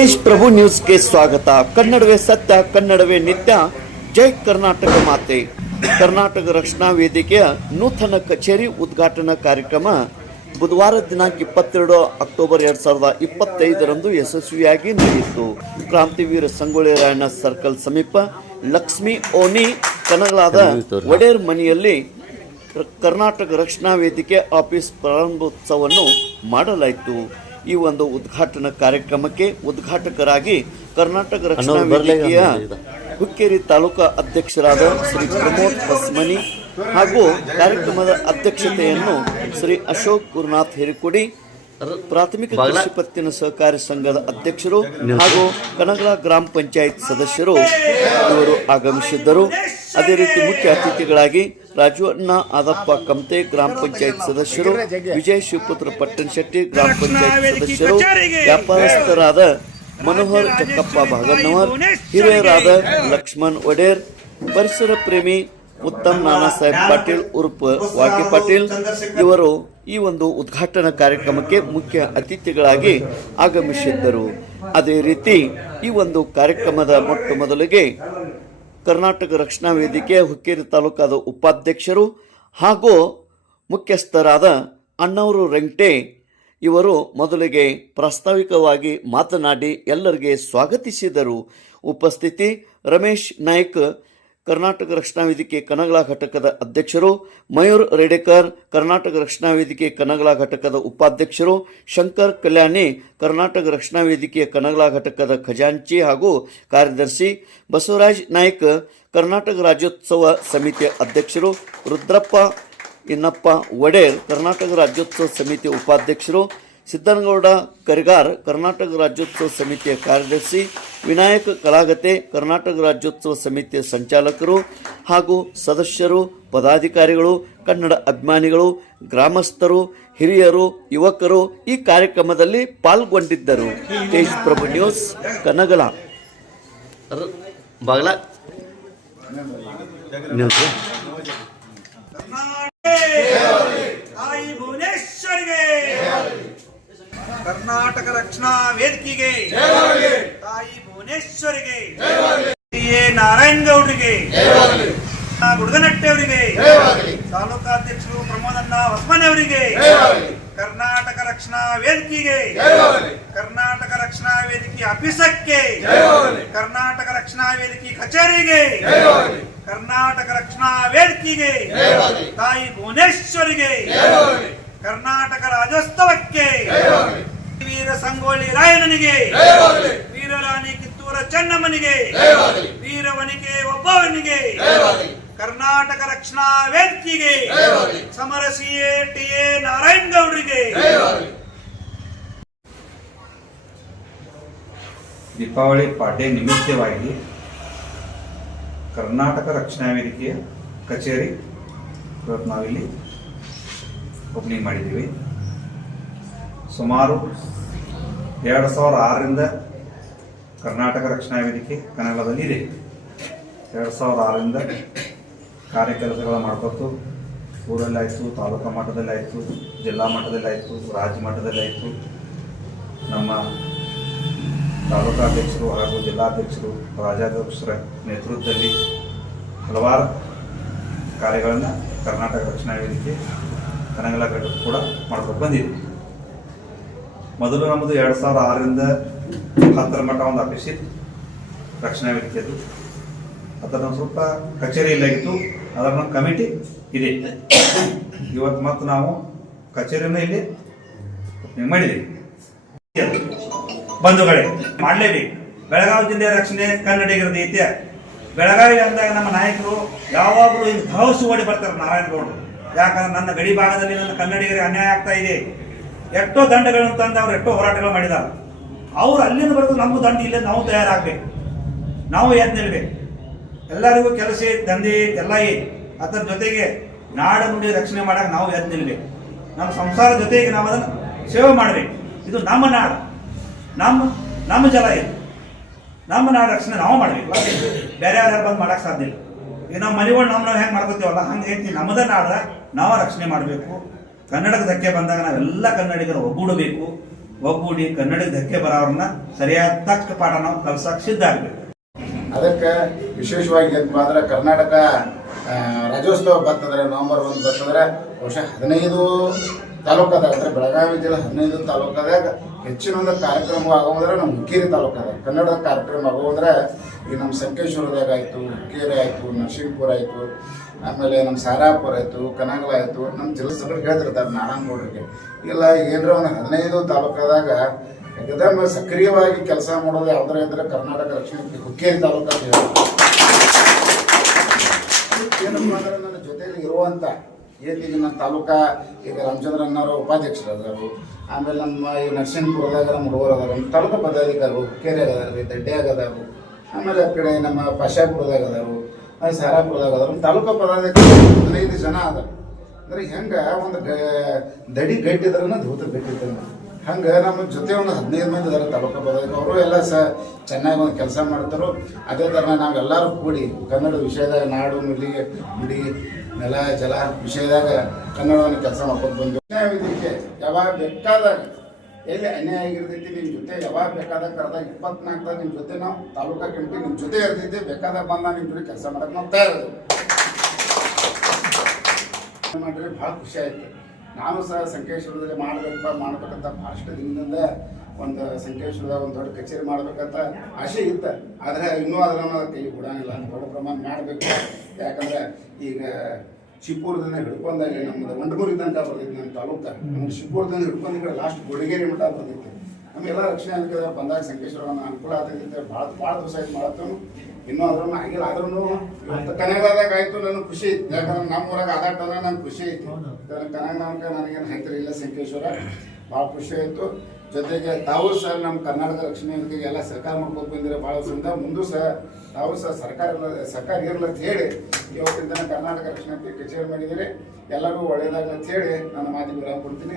ತೇಜ್ ಪ್ರಭು ನ್ಯೂಸ್ಗೆ ಸ್ವಾಗತ. ಕನ್ನಡವೇ ಸತ್ಯ, ಕನ್ನಡವೇ ನಿತ್ಯ. ಜೈ ಕರ್ನಾಟಕ ಮಾತೆ. ಕರ್ನಾಟಕ ರಕ್ಷಣಾ ವೇದಿಕೆಯ ನೂತನ ಕಚೇರಿ ಉದ್ಘಾಟನಾ ಕಾರ್ಯಕ್ರಮ ಬುಧವಾರ ದಿನಾಂಕ ಇಪ್ಪತ್ತೆರಡು ಅಕ್ಟೋಬರ್ ಎರಡ್ ಸಾವಿರದ ಇಪ್ಪತ್ತೈದರಂದು ಯಶಸ್ವಿಯಾಗಿ ನಡೆಯಿತು. ಕ್ರಾಂತಿವೀರ ಸಂಗೊಳ್ಳಿ ರಾಯಣ್ಣ ಸರ್ಕಲ್ ಸಮೀಪ ಲಕ್ಷ್ಮಿ ಓನಿ ಕನಗಳಾದ ಒಡೇರ್ ಮನೆಯಲ್ಲಿ ಕರ್ನಾಟಕ ರಕ್ಷಣಾ ವೇದಿಕೆ ಆಫೀಸ್ ಪ್ರಾರಂಭೋತ್ಸವವನ್ನು ಮಾಡಲಾಯಿತು. ಈ ಒಂದು ಉದ್ಘಾಟನಾ ಕಾರ್ಯಕ್ರಮಕ್ಕೆ ಉದ್ಘಾಟಕರಾಗಿ ಕರ್ನಾಟಕ ರಕ್ಷಣಾ ವೇದಿಕೆಯ ಹುಕ್ಕೇರಿ ತಾಲೂಕಾ ಅಧ್ಯಕ್ಷರಾದ ಶ್ರೀ ಪ್ರಮೋದ್ ಬಸ್ಮನಿ ಹಾಗೂ ಕಾರ್ಯಕ್ರಮದ ಅಧ್ಯಕ್ಷತೆಯನ್ನು ಶ್ರೀ ಅಶೋಕ್ ಗುರುನಾಥ್ ಹಿರಿಕೊಡಿ ಪ್ರಾಥಮಿಕ ಕೃಷಿ ಪತ್ತಿನ ಸಹಕಾರಿ ಸಂಘದ ಅಧ್ಯಕ್ಷರು ಹಾಗೂ ಕನಗಲ ಗ್ರಾಮ ಪಂಚಾಯತ್ ಸದಸ್ಯರು ಇವರು ಆಗಮಿಸಿದ್ದರು. ಅದೇ ರೀತಿ ಮುಖ್ಯ ಅತಿಥಿಗಳಾಗಿ ರಾಜವಣ್ಣ ಆದಪ್ಪ ಕಮತೆ ಗ್ರಾಮ ಪಂಚಾಯತ್ ಸದಸ್ಯರು ವಿಜಯ್ ಶಿವಪುತ್ರ ಪಟ್ಟಣ ಶೆಟ್ಟಿ ಗ್ರಾಮ ಪಂಚಾಯತ್ ಸದಸ್ಯರು ವ್ಯಾಪಾರಸ್ಥರಾದ ಮನೋಹರ್ ಚಕ್ಕಪ್ಪ ಭಾಗನ್ನವರ್ ಹಿರಿಯರಾದ ಲಕ್ಷ್ಮಣ್ ಒಡೇರ್ ಪರಿಸರ ಪ್ರೇಮಿ ಉತ್ತಮ್ ನಾನಾ ಸಾಹೇಬ್ ಪಾಟೀಲ್ ಉರ್ಪ ವಾಕಿ ಪಾಟೀಲ್ ಇವರು ಈ ಒಂದು ಉದ್ಘಾಟನಾ ಕಾರ್ಯಕ್ರಮಕ್ಕೆ ಮುಖ್ಯ ಅತಿಥಿಗಳಾಗಿ ಆಗಮಿಸಿದ್ದರು. ಅದೇ ರೀತಿ ಈ ಒಂದು ಕಾರ್ಯಕ್ರಮದ ಮೊಟ್ಟ ಮೊದಲಿಗೆ ಕರ್ನಾಟಕ ರಕ್ಷಣಾ ವೇದಿಕೆ ಹುಕ್ಕೇರಿ ತಾಲೂಕಾದ ಉಪಾಧ್ಯಕ್ಷರು ಹಾಗೂ ಮುಖ್ಯಸ್ಥರಾದ ಅಣ್ಣವರು ರೆಂಗ್ಟೆ ಇವರು ಮೊದಲಿಗೆ ಪ್ರಾಸ್ತಾವಿಕವಾಗಿ ಮಾತನಾಡಿ ಎಲ್ಲರಿಗೆ ಸ್ವಾಗತಿಸಿದರು. ಉಪಸ್ಥಿತಿ, ರಮೇಶ್ ನಾಯ್ಕ್ ಕರ್ನಾಟಕ ರಕ್ಷಣಾ ವೇದಿಕೆ ಕನಗಲ ಘಟಕದ ಅಧ್ಯಕ್ಷರು, ಮಯೂರ್ ರೇಡೇಕರ್ ಕರ್ನಾಟಕ ರಕ್ಷಣಾ ವೇದಿಕೆ ಕನಗಲ ಘಟಕದ ಉಪಾಧ್ಯಕ್ಷರು, ಶಂಕರ್ ಕಲ್ಯಾಣಿ ಕರ್ನಾಟಕ ರಕ್ಷಣಾ ವೇದಿಕೆಯ ಕನಗಲ ಘಟಕದ ಖಜಾಂಚಿ ಹಾಗೂ ಕಾರ್ಯದರ್ಶಿ, ಬಸವರಾಜ್ ನಾಯ್ಕ ಕರ್ನಾಟಕ ರಾಜ್ಯೋತ್ಸವ ಸಮಿತಿಯ ಅಧ್ಯಕ್ಷರು, ರುದ್ರಪ್ಪ ಇನ್ನಪ್ಪ ಒಡೇರ್ ಕರ್ನಾಟಕ ರಾಜ್ಯೋತ್ಸವ ಸಮಿತಿಯ ಉಪಾಧ್ಯಕ್ಷರು, ಸಿದ್ದನಗೌಡ ಕರಿಗಾರ್ ಕರ್ನಾಟಕ ರಾಜ್ಯೋತ್ಸವ ಸಮಿತಿಯ ಕಾರ್ಯದರ್ಶಿ ವಿನಾಯಕ ಕಲಾಗತೆ ಕರ್ನಾಟಕ ರಾಜ್ಯೋತ್ಸವ ಸಮಿತಿಯ ಸಂಚಾಲಕರು ಹಾಗೂ ಸದಸ್ಯರು ಪದಾಧಿಕಾರಿಗಳು ಕನ್ನಡ ಅಭಿಮಾನಿಗಳು ಗ್ರಾಮಸ್ಥರು ಹಿರಿಯರು ಯುವಕರು ಈ ಕಾರ್ಯಕ್ರಮದಲ್ಲಿ ಪಾಲ್ಗೊಂಡಿದ್ದರು. ತೇಜ್ ಪ್ರಭು ನ್ಯೂಸ್ ಕನಗಲ. ಬಾಗ್ಲ. ನ್ಯೂಸ್ ಕರ್ನಾಟಕ ರಕ್ಷಣಾ ವೇದಿಕೆಗೆ ತಾಯಿ ಭುವನೇಶ್ವರಿಗೆ ಎ ನಾರಾಯಣ್ ಗೌಡ್ರಿಗೆ ಗುಡ್ಗನಟ್ಟೆ ಅವರಿಗೆ ತಾಲೂಕಾಧ್ಯಕ್ಷರು ಪ್ರಮೋದಣ್ಣ ಹೊಸಮನೆ ಅವರಿಗೆ ಕರ್ನಾಟಕ ರಕ್ಷಣಾ ವೇದಿಕೆಗೆ. ಕರ್ನಾಟಕ ರಕ್ಷಣಾ ವೇದಿಕೆ ಆಫೀಸಕ್ಕೆ. ಕರ್ನಾಟಕ ರಕ್ಷಣಾ ವೇದಿಕೆ ಕಚೇರಿಗೆ. ಕರ್ನಾಟಕ ರಕ್ಷಣಾ ವೇದಿಕೆಗೆ. ತಾಯಿ ಭುವನೇಶ್ವರಿಗೆ. ಕರ್ನಾಟಕ ರಾಜ್ಯೋತ್ಸವಕ್ಕೆ. ವೀರ ಸಂಗೊಳ್ಳಿ ರಾಯಣ್ಣನಿಗೆ. ವೀರರಾಣಿ ಚೆನ್ನಮ್ಮನಿಗೆ. ವೀರವನಿಗೆ ಒಬ್ಬವನಿಗೆ. ಕರ್ನಾಟಕ ರಕ್ಷಣಾ ವೇದಿಕೆಗೆ. ಸಮರ ಎ ಟಿ ಎ ನಾರಾಯಣ್ ಗೌಡರಿಗೆ ದೀಪಾವಳಿ ಪಾಡ್ಯ ನಿಮಿತ್ತವಾಗಿ ಕರ್ನಾಟಕ ರಕ್ಷಣಾ ವೇದಿಕೆಯ ಕಚೇರಿ ಇವತ್ತು ನಾವಿಲ್ಲಿ ಓಪನಿಂಗ್ ಮಾಡಿದ್ದೀವಿ. ಸುಮಾರು ಎರಡು ಸಾವಿರ ಆರರಿಂದ ಕರ್ನಾಟಕ ರಕ್ಷಣಾ ವೇದಿಕೆ ಕನ್ನಡದಲ್ಲಿ ಇದೆ. ಎರಡು ಸಾವಿರದ ಆರರಿಂದ ಕಾರ್ಯ ಕೆಲಸಗಳ ಮಾಡ್ಕೊತು ಊರಲ್ಲಾಯಿತು, ತಾಲೂಕಾ ಮಟ್ಟದಲ್ಲಾಯಿತು, ಜಿಲ್ಲಾ ಮಟ್ಟದಲ್ಲಾಯಿತು, ರಾಜ್ಯ ಮಟ್ಟದಲ್ಲಾಯಿತು. ನಮ್ಮ ತಾಲೂಕಾಧ್ಯಕ್ಷರು ಹಾಗೂ ಜಿಲ್ಲಾಧ್ಯಕ್ಷರು, ರಾಜ್ಯಾಧ್ಯಕ್ಷರ ನೇತೃತ್ವದಲ್ಲಿ ಹಲವಾರು ಕಾರ್ಯಗಳನ್ನು ಕರ್ನಾಟಕ ರಕ್ಷಣಾ ವೇದಿಕೆ ಕನಗಲ ಘಟಕ ಕೂಡ ಮಾಡ್ಕೊಂಡು ಬಂದಿದೆ ಮೊದಲು ನಮ್ಮದು ಎರಡು ಸಾವಿರದ ಆರರಿಂದ ಹತ್ತರ ಮಟ್ಟ ಒಂದು ಆಫೀಸ್ ಇತ್ತು ರಕ್ಷಣಾ ವ್ಯಕ್ತಿಯದು ಒಂದು ಸ್ವಲ್ಪ ಕಚೇರಿ ಇಲ್ಲಾಗಿತ್ತು. ಅದರ ಕಮಿಟಿ ಇದೆ. ಇವತ್ತು ಮತ್ತು ನಾವು ಕಚೇರಿನ ಇಲ್ಲಿ ಮಾಡಿದ್ದೀವಿ ಬಂಧುಗಳೇ ಮಾಡಲೇಬೇಕು. ಬೆಳಗಾವಿ ಜಿಲ್ಲೆಯ ರಕ್ಷಣೆ ಕನ್ನಡಿಗರದ ಐತೆ ಬೆಳಗಾವಿ ಅಂದಾಗ ನಮ್ಮ ನಾಯಕರು ಯಾವಾಗಲೂ ಇಲ್ಲಿ ಧಾವಸಿ ಓಡಿ ಬರ್ತಾರೆ ನಾರಾಯಣಗೌಡರು ಯಾಕಂದ್ರೆ ನನ್ನ ಗಡಿ ಭಾಗದಲ್ಲಿ ನನ್ನ ಕನ್ನಡಿಗರಿಗೆ ಅನ್ಯಾಯ ಆಗ್ತಾ ಇದೆ. ಎಷ್ಟೋ ದಂಡಗಳನ್ನು ತಂದು ಅವ್ರು ಎಷ್ಟೋ ಹೋರಾಟಗಳು ಮಾಡಿದ್ದಾರೆ. ಅವ್ರು ಅಲ್ಲಿಂದ ಬರೆದು ನಮ್ಮ ದಂಡ ಇಲ್ಲ ನಾವು ತಯಾರಾಗಬೇಕು. ನಾವು ಎದ್ದು ನಿಲ್ಬೇಕು. ಎಲ್ಲರಿಗೂ ಕೆಲಸ ಐತೆ, ದಂಧೆ ಐತೆ, ಎಲ್ಲ ಏ ಅದರ ಜೊತೆಗೆ ನಾಡ ನುಡಿ ರಕ್ಷಣೆ ಮಾಡಕ್ಕೆ ನಾವು ಎದ್ದು ನಿಲ್ಬೇಕು. ನಮ್ಮ ಸಂಸಾರ ಜೊತೆಗೆ ನಾವು ಅದನ್ನು ಸೇವೆ ಮಾಡಬೇಕು. ಇದು ನಮ್ಮ ನಾಡು. ನಮ್ಮ ನಮ್ಮ ಜಲ ಇದು. ನಮ್ಮ ನಾಡು ರಕ್ಷಣೆ ನಾವು ಮಾಡಬೇಕು. ಬೇರೆ ಯಾರು ಬಂದು ಮಾಡಕ್ಕೆ ಸಾಧ್ಯ ಇಲ್ಲ. ಈಗ ನಾವು ಮನೆಗಳು ನಮ್ಮ ನಾವು ಹೆಂಗೆ ಮಾಡ್ಕೋತೀವಲ್ಲ ಹಂಗೆ ಐತಿ ನಮ್ಮದೇ ನಾಡ ನಾವು ರಕ್ಷಣೆ ಮಾಡಬೇಕು. ಕನ್ನಡಕ್ಕೆ ಧಕ್ಕೆ ಬಂದಾಗ ನಾವೆಲ್ಲ ಕನ್ನಡಿಗರು ಒಗ್ಗೂಡಬೇಕು. ಒಗ್ಗೂಡಿ ಕನ್ನಡಕ್ಕೆ ಧಕ್ಕೆ ಬರೋರನ್ನ ಸರಿಯಾದ ತಕ್ಕ ಪಾಠ ನಾವು ಕಲ್ಸಕ್ ಸಿದ್ಧ ಆಗ್ಬೇಕು. ಅದಕ್ಕೆ ವಿಶೇಷವಾಗಿ ಏನಪ್ಪ ಅಂದ್ರೆ ಕರ್ನಾಟಕ ರಾಜ್ಯೋತ್ಸವ ಬರ್ತದ್ರೆ, ನವೆಂಬರ್ ಒಂದು ಬರ್ತದ್ರೆ, ಬಹುಶಃ ಹದಿನೈದು ತಾಲೂಕದಾಗ ಅಂದ್ರೆ ಬೆಳಗಾವಿ ಜಿಲ್ಲೆ ಹದಿನೈದು ತಾಲೂಕದಾಗ ಹೆಚ್ಚಿನ ಒಂದು ಕಾರ್ಯಕ್ರಮ ಆಗೋದ್ರೆ ನಮ್ಮ ಹುಕ್ಕೇರಿ ತಾಲೂಕದಾಗ ಕನ್ನಡ ಕಾರ್ಯಕ್ರಮ ಆಗೋದ್ರೆ ಈ ನಮ್ಮ ಸಂಕೇಶ್ವರದಾಗ ಆಯಿತು, ಹುಕ್ಕೇರಿ ಆಯಿತು, ನರಸಿಂಹಪುರ ಆಯಿತು, ಆಮೇಲೆ ನಮ್ಮ ಸಾರಾಪುರ ಆಯಿತು, ಕನಗಲ ಆಯಿತು, ನಮ್ಮ ಜಿಲ್ಲಾ ಸಭೆ ಹೇಳ್ತಿರ್ತಾರೆ ನಾರಾಯಣಗೌಡರಿಗೆ ಇಲ್ಲ, ಏನರ ಒಂದು ಹದಿನೈದು ತಾಲೂಕದಾಗ ಎಕ್ದಮ್ ಸಕ್ರಿಯವಾಗಿ ಕೆಲಸ ಮಾಡೋದು ಯಾವ್ದಾರ ಅಂದ್ರೆ ಕರ್ನಾಟಕ ರಕ್ಷಣೆ ಹುಕ್ಕೇರಿ ಹೇಳ್ತಾರೆ. ಏನಪ್ಪ ಅಂದ್ರೆ ನನ್ನ ಜೊತೆಯಲ್ಲಿ ಇರುವಂತ ಏನ್ ಈಗ ನಮ್ಮ ತಾಲೂಕಾ ಈಗ ರಾಮಚಂದ್ರ ಅನ್ನೋರು ಉಪಾಧ್ಯಕ್ಷರು ಅದಾರು, ಆಮೇಲೆ ನಮ್ಮ ಈ ನರಸಿಂಹಪುರದಾಗ ನಮ್ಮ ಹುಡುಗರು ಅದಾರ, ನಮ್ಮ ತಾಲೂಕು ಪದಾಧಿಕಾರಿಗಳು ಅದಾರ ರೀ ದಡ್ಡಿಯಾಗ ಅದಾರು, ಆಮೇಲೆ ಆ ಕಡೆ ನಮ್ಮ ಪಶಾಪುರದಾಗ ಅದಾರು ಸಾರಾಪುರದಾಗ ಅದಾರು ತಾಲೂಕು ಪದಾಧಿಕಾರಿ ಹದಿನೈದು ಜನ ಅದಾರು. ಅಂದ್ರೆ ಹೆಂಗ ಒಂದು ಗ- ದಡಿ ಗಟ್ಟಿದ್ರನ ಧೂತ ಗಟ್ಟಿದ್ರನ ಹಂಗ ನಮ್ಮ ಜೊತೆ ಒಂದು ಹದಿನೈದು ಮಂದಿ ಇದಾರೆ ತಾಲೂಕು ಬರೋದಕ್ಕೆ ಅವರು ಎಲ್ಲ ಸಹ ಚೆನ್ನಾಗಿ ಒಂದು ಕೆಲಸ ಮಾಡ್ತಾರೋ. ಅದೇ ಥರ ನಾವೆಲ್ಲರೂ ಕೂಡಿ ಕನ್ನಡ ವಿಷಯದಾಗ ನಾಡು, ನುಡಿ ನುಡಿ ನೆಲ, ಜಲ ವಿಷಯದಾಗ ಕನ್ನಡವನ್ನು ಕೆಲಸ ಮಾಡ್ಕೊಂಡು ಬಂದು ಇದಕ್ಕೆ ಯಾವಾಗ ಬೇಕಾದಾಗ, ಎಲ್ಲಿ ಅನ್ಯಾಯ ಆಗಿರ್ತೈತಿ ನಿಮ್ಮ ಜೊತೆ, ಯಾವಾಗ ಬೇಕಾದಾಗ ಕರೆದಾಗ ಇಪ್ಪತ್ನಾಲ್ಕದಾಗ ನಿಮ್ಮ ಜೊತೆ ನಾವು ತಾಲೂಕಾ ಕಮಿಟಿ ನಿಮ್ಮ ಜೊತೆ ಇರ್ತೈತಿ, ಬೇಕಾದಾಗ ಬಂದಾಗ ನಿಮ್ಮ ಜೊತೆ ಕೆಲಸ ಮಾಡಕ್ಕೆ ನಾವು ತಯಾರಿದ್ದೀವಿ ಮಾಡಿದ್ರೆ ಭಾಳ ಖುಷಿ ಆಯ್ತು. ನಾನು ಸಹ ಸಂಕೇಶ್ವರದಲ್ಲಿ ಮಾಡಬೇಕಪ್ಪ, ಮಾಡ್ಬೇಕಂತ ಭಾಳಷ್ಟು ದಿನದಿಂದ ಒಂದು ಸಂಕೇಶ್ವರದಾಗ ಒಂದು ದೊಡ್ಡ ಕಚೇರಿ ಮಾಡ್ಬೇಕಂತ ಆಸೆ ಇತ್ತು. ಆದರೆ ಇನ್ನೂ ಅದ್ರ ಕೈ ಬಿಡೋಂಗಿಲ್ಲ. ದೊಡ್ಡ ಪ್ರಮಾಣ ಮಾಡಬೇಕು. ಯಾಕಂದ್ರೆ ಈಗ ಶಿವಪುರದಿಂದ ಹಿಡ್ಕೊಂಡಾಗ ನಮ್ಮದು ಮಂಡಗೂರಿ ತನಕ ಬರ್ತೈತಿ ನಮ್ಮ ತಾಲೂಕ. ನಮ್ಗೆ ಶಿವಪುರದಿಂದ ಹಿಡ್ಕೊಂಡು ಲಾಸ್ಟ್ ಗೊಡಗೇರಿ ಮಠ ಬರ್ತೈತಿ. ನಮಗೆಲ್ಲ ರಕ್ಷಣೆ ಆಗ್ತದೆ. ಬಂದಾಗ ಸಂಕೇಶ್ವರ ಅನುಕೂಲ ಆಗ್ತೈತಿ ಭಾಳ ಭಾಳ ದಿವಸ ಆಯ್ತು ಇನ್ನೂ ಅದ್ರನ್ನ ಆಗಿಲ್ಲ ಆದ್ರೂ ಇವತ್ತು ಕನಗದಾಗ ಆಯ್ತು ನನಗೆ ಖುಷಿ ಐತಿ. ಯಾಕಂದ್ರೆ ನಮ್ಮ ಊರಾಗ ಆದಾಟ ನಂಗೆ ಖುಷಿ ಐತಿ. ಕನಗನಾಕ ನನಗೇನು ಇಲ್ಲ ಸಂಕೇಶ್ವರ ಭಾಳ ಖುಷಿ ಆಯಿತು. ಜೊತೆಗೆ ತಾವು ಸರ್ ನಮ್ಮ ಕರ್ನಾಟಕ ರಕ್ಷಣೆ ಜೊತೆಗೆ ಎಲ್ಲ ಸರ್ಕಾರ ಮಾಡ್ಕೊಂಡು ಬಂದಿರೋ ಭಾಳ ವರ್ಷದಿಂದ ಮುಂದೂ ಸಹ ತಾವು ಸಹ ಸರ್ಕಾರ ಸರ್ಕಾರ ಇರಲ್ಲ ಅಂತ ಹೇಳಿ ಇವತ್ತಿನ ದಿನ ಕರ್ನಾಟಕ ರಕ್ಷಣೆ ಕಚೇರಿ ಮಾಡಿದರೆ ಎಲ್ಲರೂ ಒಳ್ಳೇದಾಗಲಿ ಅಂತ ಹೇಳಿ ನನ್ನ ಮಾತಿಗೆ ವಿರಾಮ ಕೊಡ್ತೀನಿ.